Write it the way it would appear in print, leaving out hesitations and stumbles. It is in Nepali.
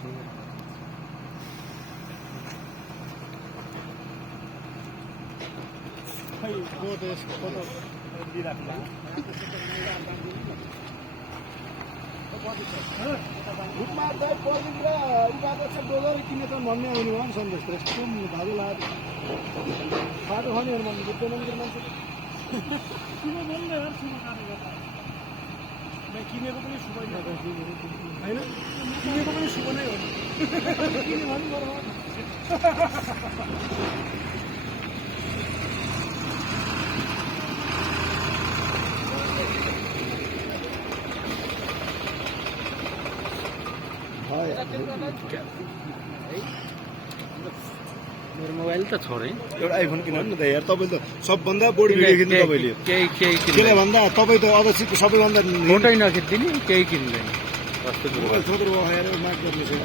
खै म त यसको फोटो दिइराख्ला ग्रुपमा चाहिँ पर्दिन र उनीहरूको चाहिँ डोलर किनेर भन्ने आउने भयो नि सन्देश यस्तो भालो लाग्यो बाटो खानेहरू भन्नु बुझ्दैन नि मान्छे किन बोल्ने हो सुरु काटेको किनेको पनि सुबै होइन किनेको पनि सुब नै हो किने भन्नु पर्यो मेरो मोबाइल त छोड है एउटा आइफोन किन्नु नि त यार तपाईँले त सबभन्दा बढी भिडियो खिच्नु तपाईँले केही किन भन्दा तपाईँ त अवश्य सबैभन्दा फोटै नखिच्दिने केही किन्दैन मोबाइल थोत्रो आएर माग गर्ने छैन